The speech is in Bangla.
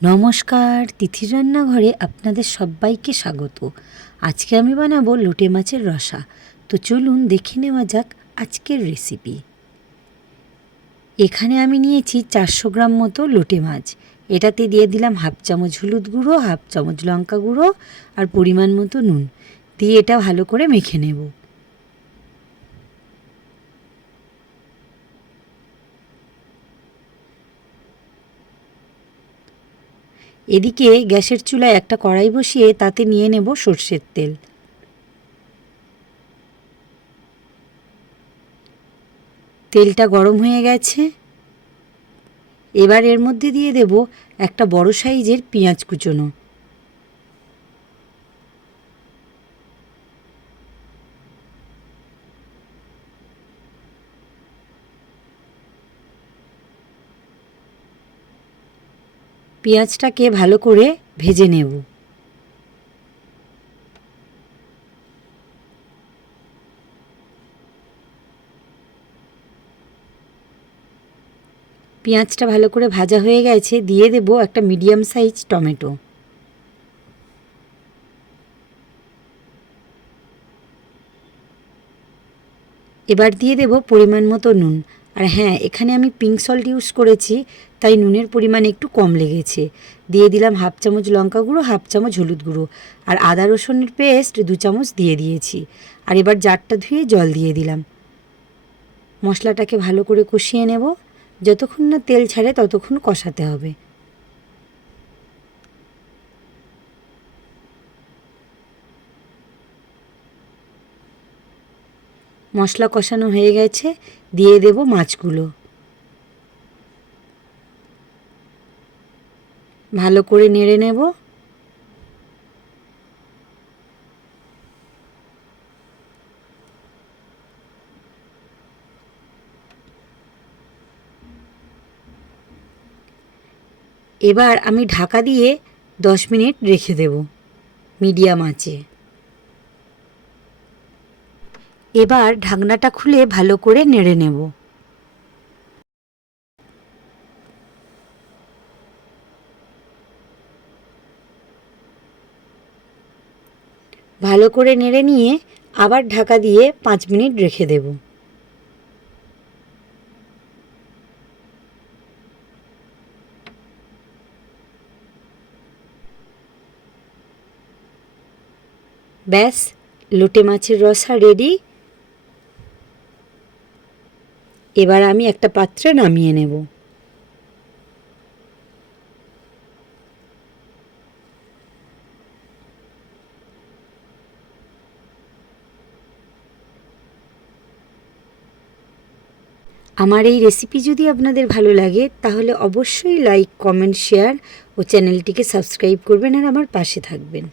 নমস্কার, তিথির রান্নাঘরে আপনাদের সবাইকে স্বাগত। আজকে আমি বানাবো লোটে মাছের রসা। তো চলুন দেখে নেওয়া যাক আজকের রেসিপি। এখানে আমি নিয়েছি 400 গ্রাম মতো লোটে মাছ। এটাতে দিয়ে দিলাম হাফ চামচ হলুদ গুঁড়ো, হাফ চামচ লঙ্কা গুঁড়ো আর পরিমাণ মতো নুন দিয়ে এটা ভালো করে মেখে নেব। এদিকে গ্যাসের চুলায় একটা কড়াই বসিয়ে তাতে নিয়ে নেব সর্ষের তেল। তেলটা গরম হয়ে গেছে। এবার এর মধ্যে দিয়ে দেব একটা বড় সাইজের পেঁয়াজ কুচোনো। পেঁয়াজটাকে ভালো করে ভেজে নেব। পেঁয়াজটা ভালো করে ভাজা হয়ে গেছে, দিয়ে দেব একটা মিডিয়াম সাইজ টমেটো। এবার দিয়ে দেব পরিমাণ মতো নুন। আর হ্যাঁ, এখানে আমি পিঙ্ক সল্ট ইউজ করেছি, তাই নুনের পরিমাণ একটু কম লেগেছে। দিয়ে দিলাম হাফ চামচ লঙ্কা গুঁড়ো, হাফ চামচ হলুদ গুঁড়ো আর আদা রসুনের পেস্ট 2 চামচ দিয়ে দিয়েছি। আর এবার জারটা ধুয়ে জল দিয়ে দিলাম। মশলাটাকে ভালো করে কষিয়ে নেব। যতক্ষণ না তেল ছাড়ে ততক্ষণ কষাতে হবে। মশলা কষানো হয়ে গেছে, দিয়ে দেব মাছগুলো। ভালো করে নেড়ে নেব। এবার আমি ঢাকা দিয়ে 10 মিনিট রেখে দেব মিডিয়াম আঁচে। এবার ঢাকনাটা খুলে ভালো করে নেড়ে নেব। ভালো করে নেড়ে নিয়ে আবার ঢাকা দিয়ে 5 মিনিট রেখে দেব। ব্যাস, লোটে মাছের রসা রেডি। এবার আমি একটা পাত্রে নামিয়ে নেব। আমার এই রেসিপি যদি আপনাদের ভালো লাগে তাহলে অবশ্যই লাইক, কমেন্ট, শেয়ার ও চ্যানেলটিকে সাবস্ক্রাইব করবেন আর আমার পাশে থাকবেন।